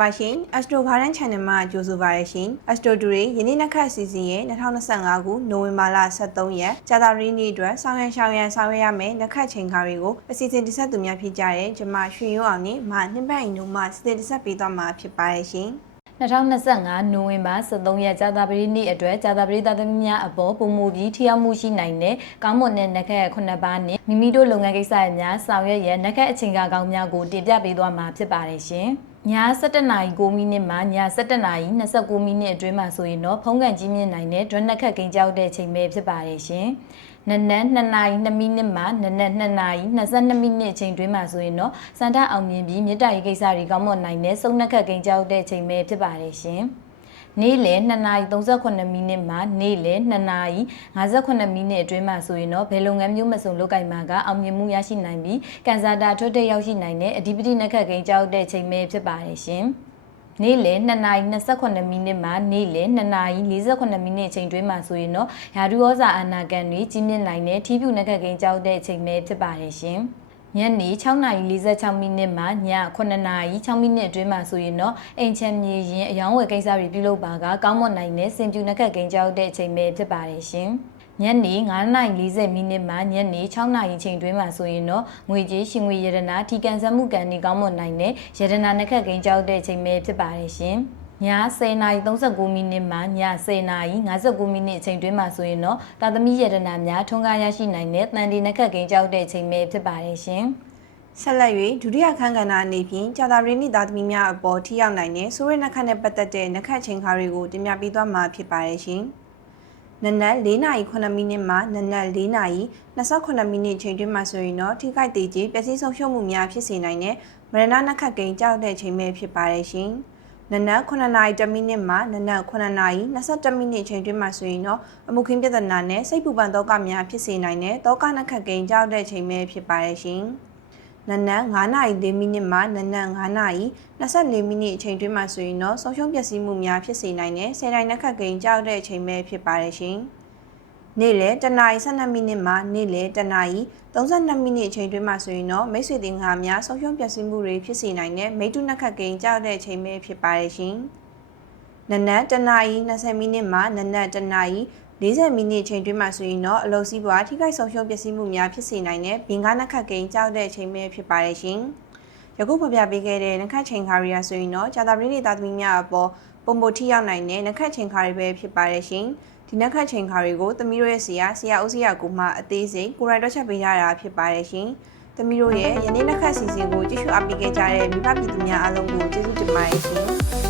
ပါရှင် Astro Garden Channel မှာကြိုဆိုပါရရှင် Astro Today ယနေ့နှစ်ခတ်စီစဉ်ရဲ့2025ခုနိုဝင်ဘာလ23ရက်ကြာသပတေးနေ့အတွက်ဆောင်းရံရှောင်းရံဆောင်ရွက်ရမယ့်နှစ်ခတ်ချိန်ခါတွေကိုအစီအစဉ်တင်ဆက်သူများဖြစ်ကြတဲ့ကျွန်မရွှေရိုးအောင်နဲ့မနှစ်ပတ်အိမ်တို့မှစီစဉ်တင်ဆက်ပေးသွားမှာဖြစ်ပါရရှင်2025နိုဝင်ဘာ23ရက်ကြာသပတေးနေ့အတွက်ကြာသပတေးသားသမီးများအပေါ်ပုံမူပြီးထိရောက်မှုရှိနိုင်တဲ့ကောင်းမွန်တဲ့နက်ခတ်9ပါးနဲ့မိမိတို့လုပ်ငန်းကိစ္စတွေများဆောင်ရွက်ရနက်ခတ်အချိန်ကာကောင်းများကိုတင်ပြပေးသွားမှာဖြစ်ပါတယ်ရှင်။ ည7:00နာရီ9မိနစ်မှည7:00နာရီ29မိနစ်အတွင်းမှာဆိုရင်တော့ဖုံးကန်ကြီးမြင့်နိုင်တဲ့ drone နက်ခတ်ကိန်းကြောက်တဲ့ချိန်ပဲဖြစ်ပါတယ်ရှင်။နနက်2နာရီ2မိနစ်မှနနက်2နာရီ22မိနစ်အချိန်တွင်းမှာဆိုရင်တော့စန္ဒအောင်မြင်ပြီးမြေတားရေးကိစ္စတွေကောင်းမွန်နိုင်တဲ့စုံနက်ခတ်ကိန်းကြောက်တဲ့ချိန်ပဲဖြစ်ပါတယ်ရှင်။ နေ့လယ်2နာရီ38မိနစ်မှနေ့လယ်2နာရီ58မိနစ်အတွင်းမှာဆိုရင်တော့ဘယ်လုပ်ငန်းမျိုးမစုံလုပ်ကင်မှာကအောင်မြင်မှုရရှိနိုင်ပြီးကန်ဆာတာထွတ်တဲ့ရောက်ရှိနိုင်တဲ့အဓိပတိနက်ခတ်ကိန်းကြောက်တဲ့ချိန်ပဲဖြစ်ပါတယ်ရှင်။နေ့လယ်2နာရီ28မိနစ်မှနေ့လယ်2နာရီ48မိနစ်အချိန်တွင်းမှာဆိုရင်တော့ရာထူးဩဇာအာဏာကန်တွေကြီးမြင့်နိုင်တဲ့ထီးဖြူနက်ခတ်ကိန်းကြောက်တဲ့အချိန်ပဲဖြစ်ပါတယ်ရှင်။ ညနေ6:46မိနစ်မှည9:06မိနစ်အတွင်းမှာဆိုရင်တော့အိမ်ချမ်းမြေရင်အယောင်းဝယ်ကိစ္စတွေပြုလုပ်ပါကကောင်းမွန်နိုင်တဲ့စင်ပြူနက်ခတ်ကိန်းကြောက်တဲ့အချိန်ပဲဖြစ်ပါတယ်ရှင်။ညနေ9:40မိနစ်မှညနေ6:00ချိန်တွင်းမှာဆိုရင်တော့ငွေကြေးရှင်ငွေရတနာထီကန်ဆမှုကန်ဒီကောင်းမွန်နိုင်တဲ့ရတနာနက်ခတ်ကိန်းကြောက်တဲ့အချိန်ပဲဖြစ်ပါတယ်ရှင်။ ည10:39မိနစ်မှည10:59မိနစ်အချိန်တွင်းမှာဆိုရင်တော့တာသမီရတနာများထွန်းကားရရှိနိုင်တဲ့တန်ဒီနက်ခတ်ကိန်းကြောက်တဲ့အချိန်ပဲဖြစ်ပါတယ်ရှင်။ဆက်လက်၍ဒုတိယခန်းကဏ္ဍအနေဖြင့်ကြာသပတေးနေ့သားသမီးများအပေါ်ထိရောက်နိုင်တဲ့ဆိုးရနှက်ခတ်နဲ့ပတ်သက်တဲ့နှက်ခတ်ချိန်ခါတွေကိုတင်ပြပေးသွားမှာဖြစ်ပါတယ်ရှင်။နနက်4:09မိနစ်မှနနက်4:28မိနစ်ချိန်တွင်းမှာဆိုရင်တော့ထိခိုက်သေးခြင်းပျက်စီးဆုံးရှုံးမှုများဖြစ်စေနိုင်တဲ့မရဏနှက်ခတ်ကိန်းကြောက်တဲ့ချိန်ပဲဖြစ်ပါတယ်ရှင်။ နနက်9:00မိနစ်မှနနက်9:22မိနစ်ချိန်တွင်းမှာဆိုရင်တော့အမှုခင်းပြဿနာနဲ့စိတ်ပူပန်သောကများဖြစ်စေနိုင်တဲ့တောကနှက်ခတ်ကိန်းကြောက်တဲ့ချိန်ပဲဖြစ်ပါတယ်ရှင်။နနက်9:04မိနစ်မှနနက်9:24မိနစ်အချိန်တွင်းမှာဆိုရင်တော့ဆုံးရှုံးပျက်စီးမှုများဖြစ်စေနိုင်တဲ့ဆယ်တိုင်းနှက်ခတ်ကိန်းကြောက်တဲ့အချိန်ပဲဖြစ်ပါတယ်ရှင်။ နေ့လယ်တနာရီ12မိနစ်မှနေ့လယ်တနာရီ32မိနစ်အချိန်တွင်းမှာဆိုရင်တော့မိတ်ဆွေတင်ငါများဆုံးရှုံးပျက်စီးမှုတွေဖြစ်စေနိုင်တဲ့မိတ္တုနှက်ခတ်ကိန်းကြောက်တဲ့အချိန်ပဲဖြစ်ပါတယ်ရှင်။နနက်တနာရီ20မိနစ်မှနနက်တနာရီ40မိနစ်အချိန်တွင်းမှာဆိုရင်တော့အလုပ်စည်းပွားထိခိုက်ဆုံးရှုံးပျက်စီးမှုများဖြစ်စေနိုင်တဲ့ဘင်္ဂါနှက်ခတ်ကိန်းကြောက်တဲ့အချိန်ပဲဖြစ်ပါတယ်ရှင်။ယခုဖော်ပြပေးခဲ့တဲ့နှက်ခတ်ချိန်ခါရီယာဆိုရင်တော့ဂျာတာပရိနေသားသမီးများအပေါ်ပုံမထိရောက်နိုင်တဲ့နှက်ခတ်ချိန်ခါရီပဲဖြစ်ပါတယ်ရှင်။ ဒီနှက်ခတ်ချိန်ခါရီကိုသမီးတို့ရဲ့ဆရာဆရာဦးစီးရကူမှအသေးစိတ်ကိုရိုက်တော့ချက်ပေးထားတာဖြစ်ပါတယ်ရှင်။သမီးတို့ရဲ့ယနေ့နှက်ခတ်စီစဉ်ကိုကြည့်ရှုအားပေးခဲ့ကြတဲ့မိဘပြည်သူများအားလုံးကိုကျေးဇူးတင်ပါတယ်ရှင်။